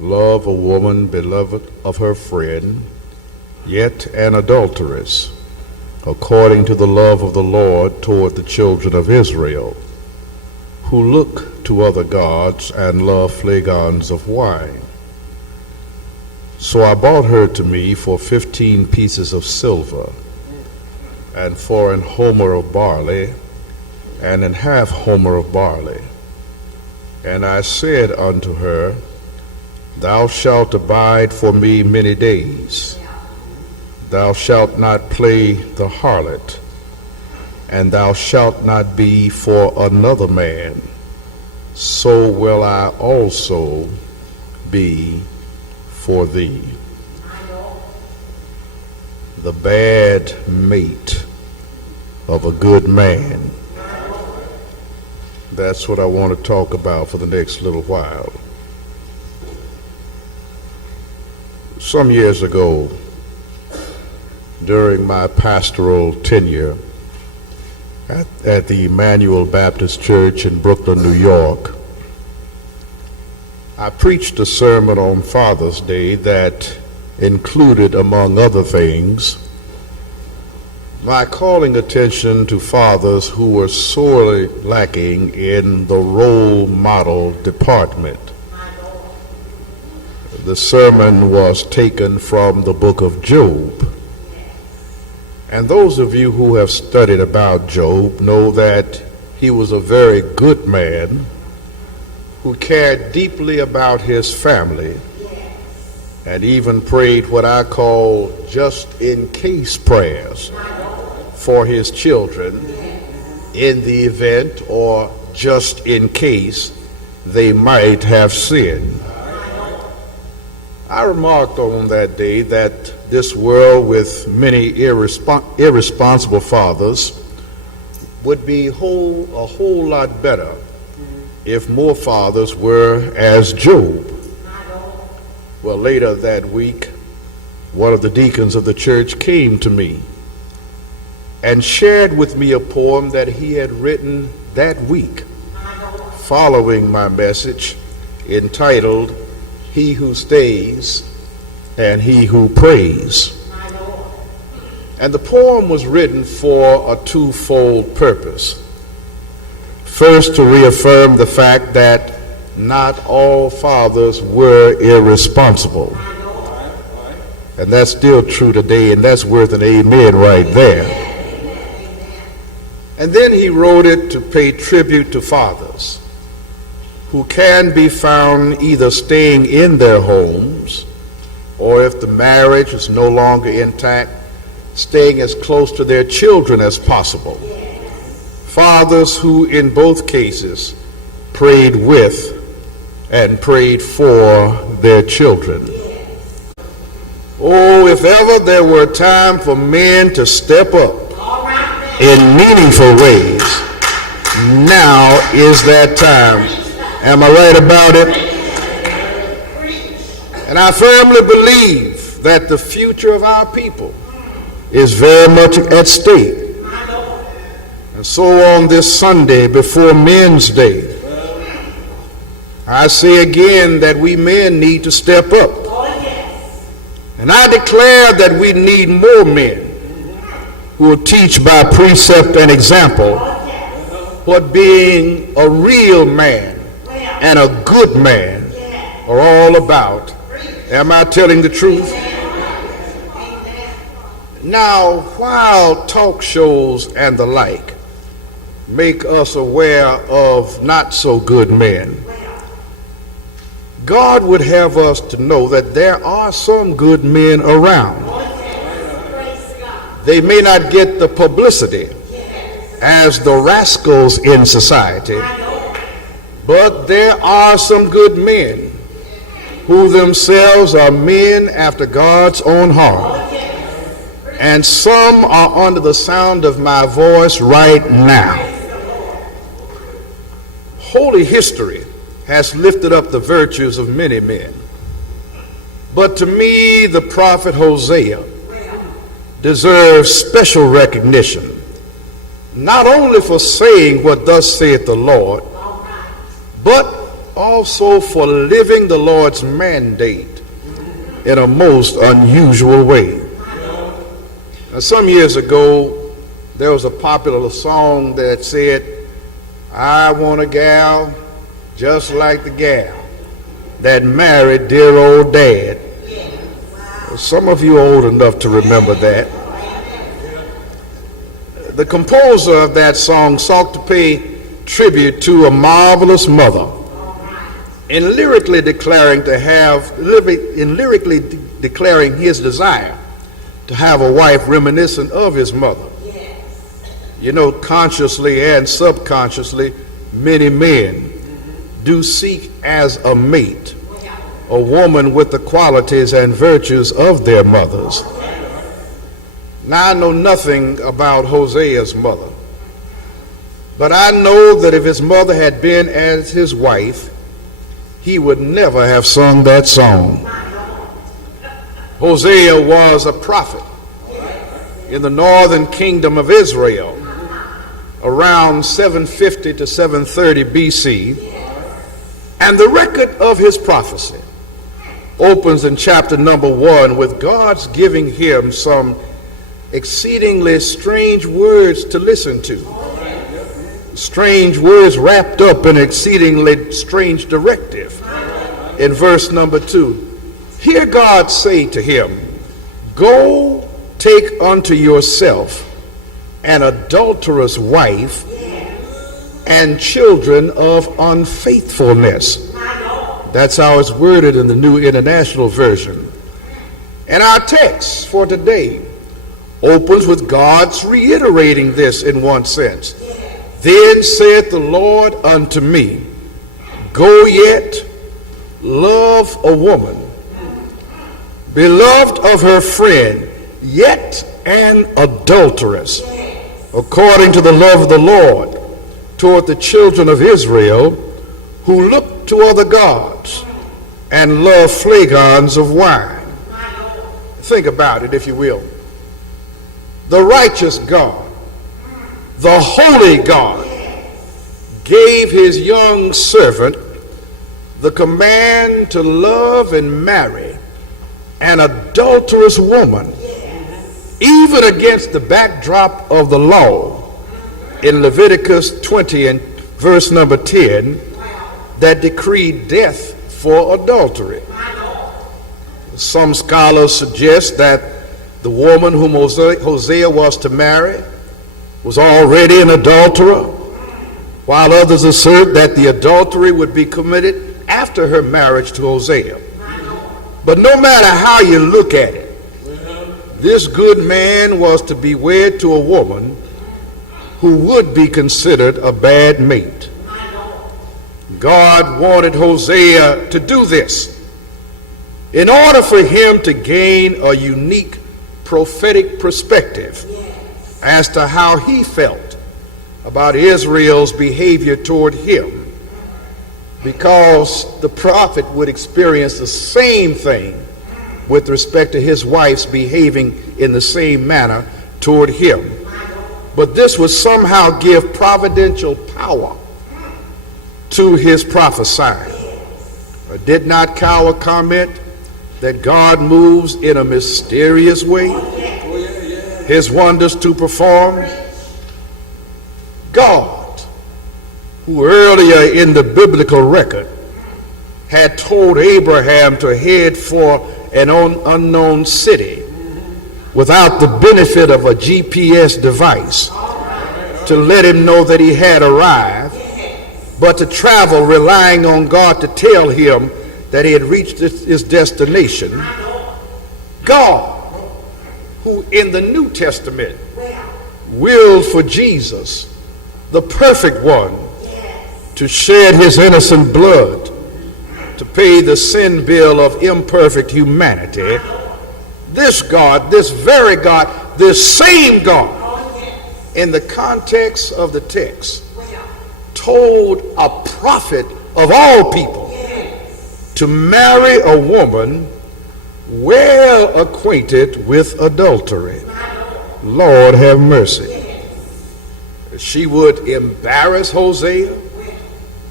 love a woman beloved of her friend, yet an adulteress, according to the love of the Lord toward the children of Israel, who look to other gods and love flagons of wine. So I bought her to me for 15 pieces of silver, and for an homer of barley, and an half homer of barley. And I said unto her, Thou shalt abide for me many days. Thou shalt not play the harlot, and thou shalt not be for another man. So will I also be for thee. The bad mate of a good man. That's what I want to talk about for the next little while. Some years ago, during my pastoral tenure at the Emmanuel Baptist Church in Brooklyn, New York, I preached a sermon on Father's Day that included, among other things, my calling attention to fathers who were sorely lacking in the role model department. The sermon was taken from the book of Job. And those of you who have studied about Job know that he was a very good man who cared deeply about his family and even prayed what I call just-in-case prayers for his children in the event or just in case they might have sinned. I remarked on that day that this world with many irresponsible fathers would be a whole lot better if more fathers were as Job. Well, later that week, one of the deacons of the church came to me and shared with me a poem that he had written that week following my message, entitled He Who Stays and He Who Prays. And the poem was written for a twofold purpose. First, to reaffirm the fact that not all fathers were irresponsible. And that's still true today, and that's worth an amen right there. And then he wrote it to pay tribute to fathers who can be found either staying in their homes, or if the marriage is no longer intact, staying as close to their children as possible. Fathers who in both cases prayed with and prayed for their children. Oh, if ever there were a time for men to step up in meaningful ways, now is that time. Am I right about it? And I firmly believe that the future of our people is very much at stake. And so on this Sunday before Men's Day, I say again that we men need to step up. And I declare that we need more men who will teach by precept and example what being a real man and a good man are all about. Am I telling the truth? Now, while talk shows and the like make us aware of not so good men, God would have us to know that there are some good men around. They may not get the publicity as the rascals in society, but there are some good men who themselves are men after God's own heart. And some are under the sound of my voice right now. Holy history has lifted up the virtues of many men. But to me, the prophet Hosea deserves special recognition, not only for saying what thus saith the Lord, but also for living the Lord's mandate in a most unusual way. Now, some years ago, there was a popular song that said, I want a gal just like the gal that married dear old dad. Some of you are old enough to remember that. The composer of that song sought to pay tribute to a marvelous mother in lyrically declaring his desire to have a wife reminiscent of his mother. You know, consciously and subconsciously, many men do seek as a mate a woman with the qualities and virtues of their mothers. Now, I know nothing about Hosea's mother, but I know that if his mother had been as his wife, he would never have sung that song. Hosea was a prophet in the northern kingdom of Israel around 750 to 730 BC, and the record of his prophecy opens in chapter number 1 with God's giving him some exceedingly strange words to listen to. Strange words wrapped up in exceedingly strange directive. In verse number 2, hear God say to him, go take unto yourself an adulterous wife and children of unfaithfulness. That's how it's worded in the New International Version. And our text for today opens with God's reiterating this in one sense. Then said the Lord unto me, go yet, love a woman, beloved of her friend, yet an adulteress, according to the love of the Lord toward the children of Israel, who look to other gods and love flagons of wine. Think about it, if you will. The righteous God, the holy God, gave his young servant the command to love and marry an adulterous woman, even against the backdrop of the law in Leviticus 20 and verse number 10 that decreed death for adultery. Some scholars suggest that the woman whom Hosea was to marry was already an adulterer, while others assert that the adultery would be committed after her marriage to Hosea. But no matter how you look at it, this good man was to be wed to a woman who would be considered a bad mate. God wanted Hosea to do this in order for him to gain a unique prophetic perspective as to how he felt about Israel's behavior toward him, because the prophet would experience the same thing with respect to his wife's behaving in the same manner toward him. But this would somehow give providential power to his prophesying. Did not Cower comment that God moves in a mysterious way, his wonders to perform? God, who earlier in the biblical record had told Abraham to head for an unknown city without the benefit of a GPS device to let him know that he had arrived, but to travel relying on God to tell him that he had reached his destination. God, who in the New Testament willed for Jesus, the perfect one, to shed his innocent blood to pay the sin bill of imperfect humanity, this God, this very God, this same God, in the context of the text, told a prophet of all people to marry a woman well acquainted with adultery. Lord have mercy. She would embarrass Hosea,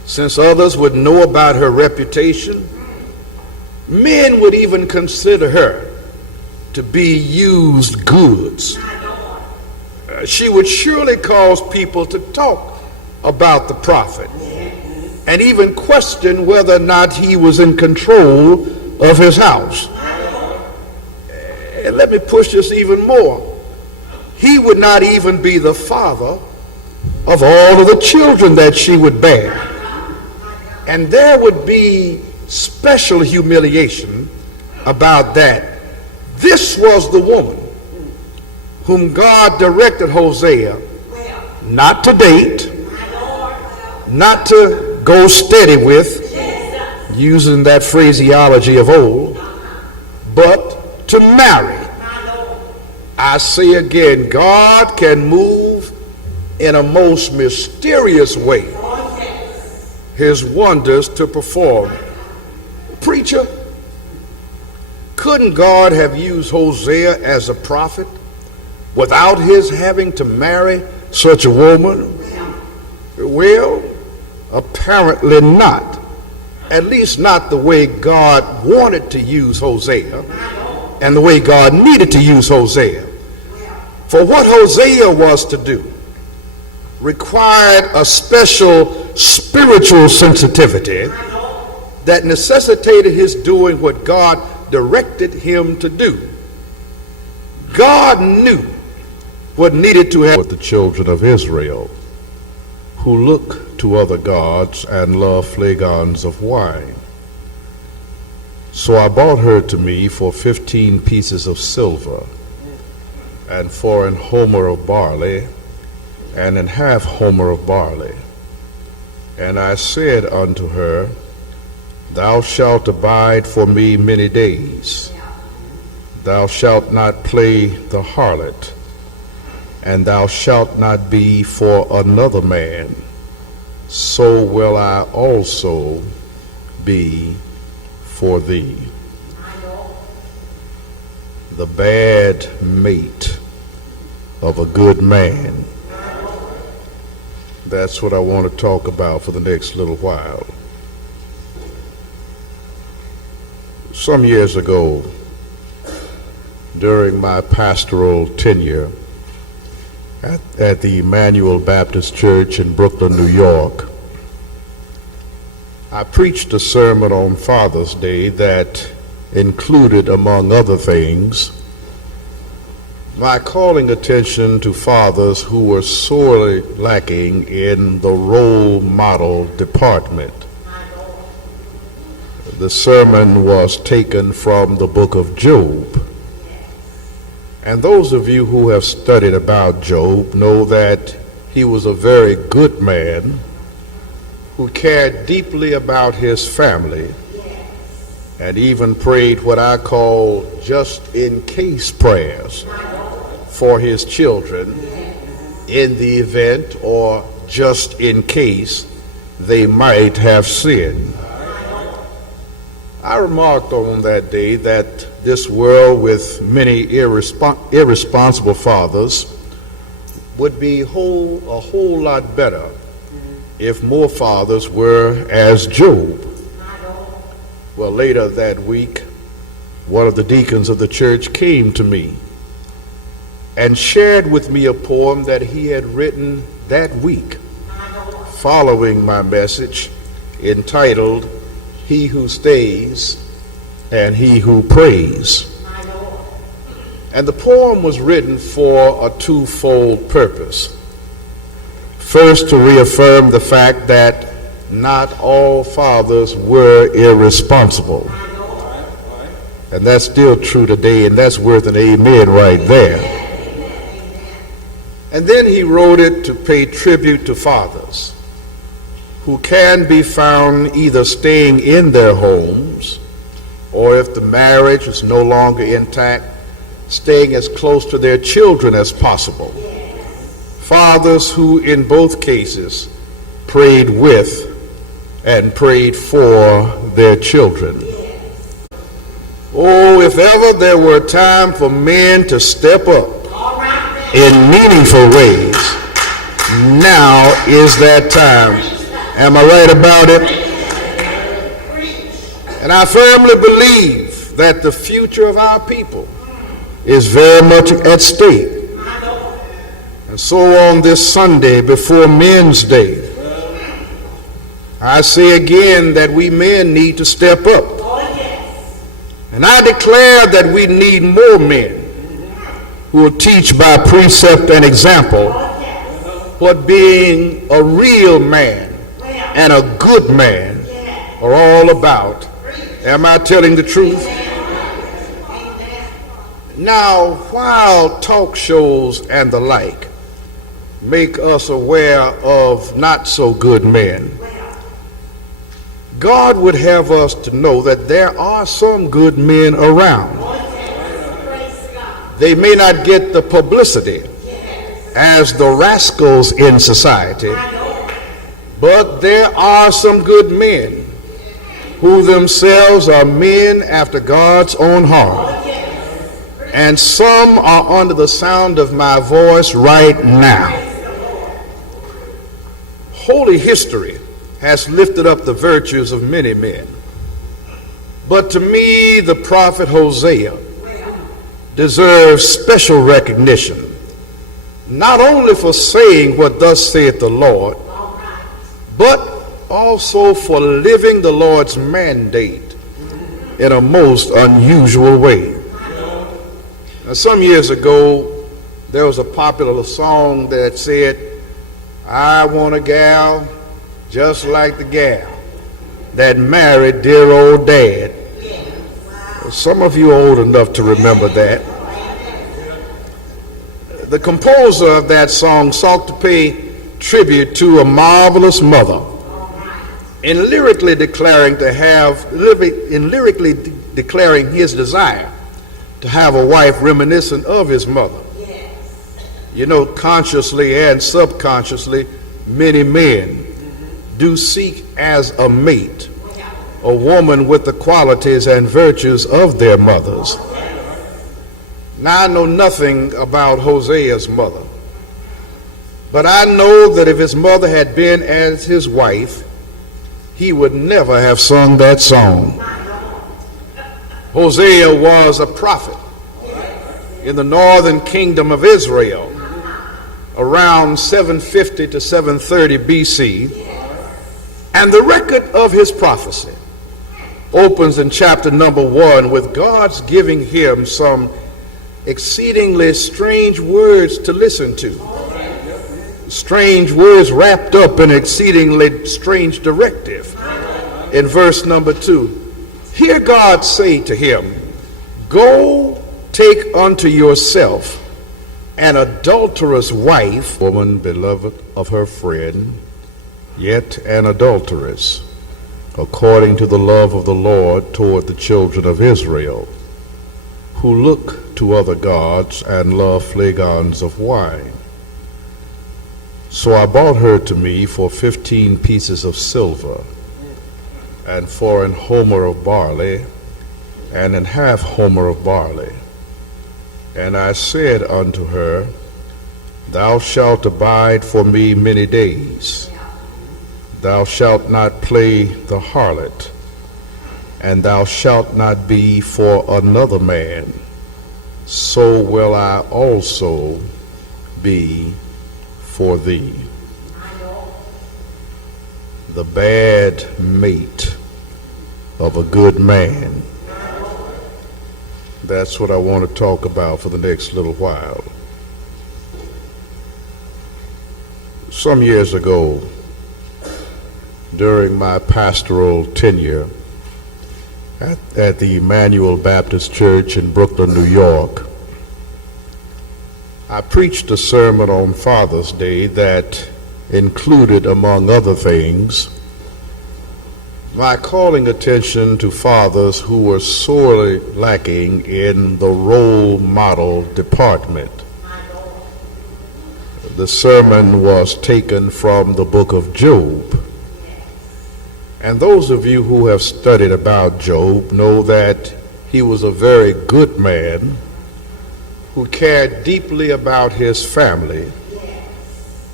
since others would know about her reputation, men would even consider her to be used goods. She would surely cause people to talk about the prophet and even question whether or not he was in control of his house. And let me push this even more. He would not even be the father of all of the children that she would bear. And there would be special humiliation about that. This was the woman whom God directed Hosea not to date, not to go steady with, using that phraseology of old, but to marry. I say again, God can move in a most mysterious way his wonders to perform. Preacher, couldn't God have used Hosea as a prophet without his having to marry such a woman? Well, apparently not. At least not the way God wanted to use Hosea and the way God needed to use Hosea. For what Hosea was to do required a special spiritual sensitivity that necessitated his doing what God directed him to do. God knew what needed to happen with the children of Israel, who look to other gods and love flagons of wine. So I bought her to me for 15 pieces of silver, and for an homer of barley, and an half homer of barley. And I said unto her, Thou shalt abide for me many days. Thou shalt not play the harlot, and thou shalt not be for another man. So will I also be for thee. The bad mate of a good man. That's what I want to talk about for the next little while. Some years ago, during my pastoral tenure at the Emmanuel Baptist Church in Brooklyn, New York, I preached a sermon on Father's Day that included, among other things, my calling attention to fathers who were sorely lacking in the role model department. The sermon was taken from the book of Job. And those of you who have studied about Job know that he was a very good man who cared deeply about his family and even prayed what I call just-in-case prayers for his children in the event or just in case they might have sinned. I remarked on that day that this world with many irresponsible fathers would be a whole lot better if more fathers were as Job. Well, later that week, one of the deacons of the church came to me and shared with me a poem that he had written that week following my message, entitled He Who Stays and He Who Prays. And the poem was written for a twofold purpose. First, to reaffirm the fact that not all fathers were irresponsible. And that's still true today, and that's worth an amen right there. And then he wrote it to pay tribute to fathers who can be found either staying in their homes, or if the marriage is no longer intact, staying as close to their children as possible. Fathers who in both cases prayed with and prayed for their children. Oh, if ever there were a time for men to step up in meaningful ways, now is that time. Am I right about it? And I firmly believe that the future of our people is very much at stake. And so on this Sunday before Men's Day, I say again that we men need to step up. And I declare that we need more men who will teach by precept and example what being a real man and a good man are all about. Am I telling the truth? Now, while talk shows and the like make us aware of not so good men, God would have us to know that there are some good men around. They may not get the publicity as the rascals in society, but there are some good men who themselves are men after God's own heart. And some are under the sound of my voice right now. Holy history has lifted up the virtues of many men. But to me, the prophet Hosea deserves special recognition, not only for saying what thus saith the Lord, but also for living the Lord's mandate in a most unusual way. Now, some years ago, there was a popular song that said, I want a gal just like the gal that married dear old dad. Some of you are old enough to remember that. The composer of that song sought to pay tribute to a marvelous mother in lyrically declaring his desire to have a wife reminiscent of his mother. You know, consciously and subconsciously, many men do seek as a mate a woman with the qualities and virtues of their mothers. Now, I know nothing about Hosea's mother, but I know that if his mother had been as his wife, he would never have sung that song. Hosea was a prophet in the northern kingdom of Israel around 750 to 730 BC, and the record of his prophecy opens in chapter number 1 with God's giving him some exceedingly strange words to listen to. Strange words wrapped up in exceedingly strange directive. In verse number 2, hear God say to him, go take unto yourself an adulterous wife, woman beloved of her friend, yet an adulteress, according to the love of the Lord toward the children of Israel, who look to other gods and love flagons of wine. So I bought her to me for 15 pieces of silver, and for an homer of barley, and an half homer of barley. And I said unto her, thou shalt abide for me many days. Thou shalt not play the harlot, and thou shalt not be for another man. So will I also be for thee. The bad mate of a good man. That's what I want to talk about for the next little while. Some years ago, during my pastoral tenure at the Emmanuel Baptist Church in Brooklyn, New York, I preached a sermon on Father's Day that included, among other things, my calling attention to fathers who were sorely lacking in the role model department. The sermon was taken from the book of Job. And those of you who have studied about Job know that he was a very good man who cared deeply about his family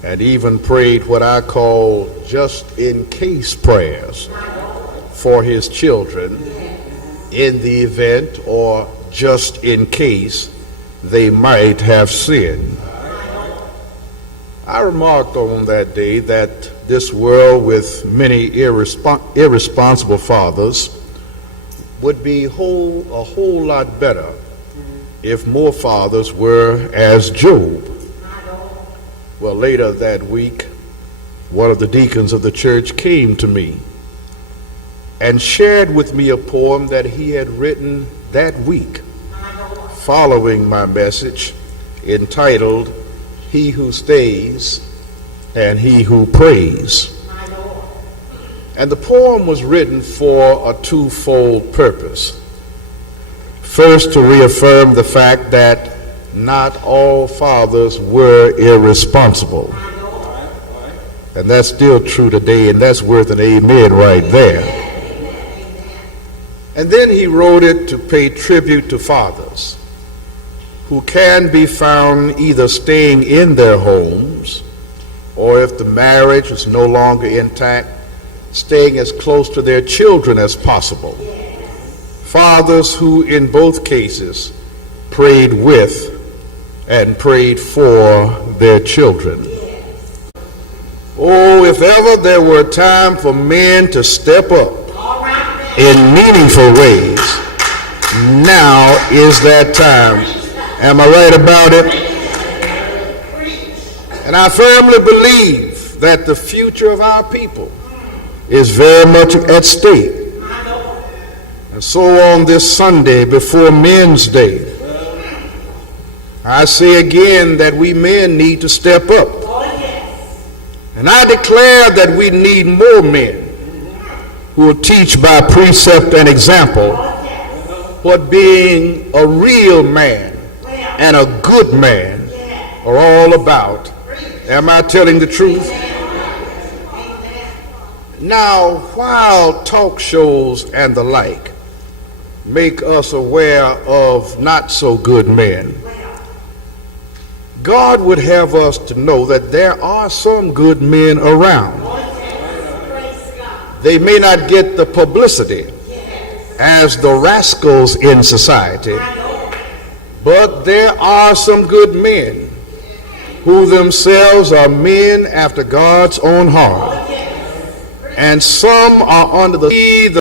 and even prayed what I call just in case prayers for his children in the event or just in case they might have sinned. I remarked on that day that this world with many irresponsible fathers would be a whole lot better if more fathers were as Job. Well, later that week, one of the deacons of the church came to me and shared with me a poem that he had written that week following my message, entitled "He Who Stays and He Who Prays." And the poem was written for a twofold purpose. First, to reaffirm the fact that not all fathers were irresponsible. And that's still true today, and that's worth an amen right there. And then he wrote it to pay tribute to fathers who can be found either staying in their homes, or if the marriage is no longer intact, staying as close to their children as possible. Fathers who in both cases prayed with and prayed for their children. Oh, if ever there were a time for men to step up in meaningful ways, now is that time. Am I right about it? And I firmly believe that the future of our people is very much at stake. And so on this Sunday before Men's Day, I say again that we men need to step up. And I declare that we need more men who will teach by precept and example what being a real man and a good man are all about. Am I telling the truth? Now, while talk shows and the like make us aware of not so good men, God would have us to know that there are some good men around. They may not get the publicity as the rascals in society, but there are some good men who themselves are men after God's own heart. And some are under the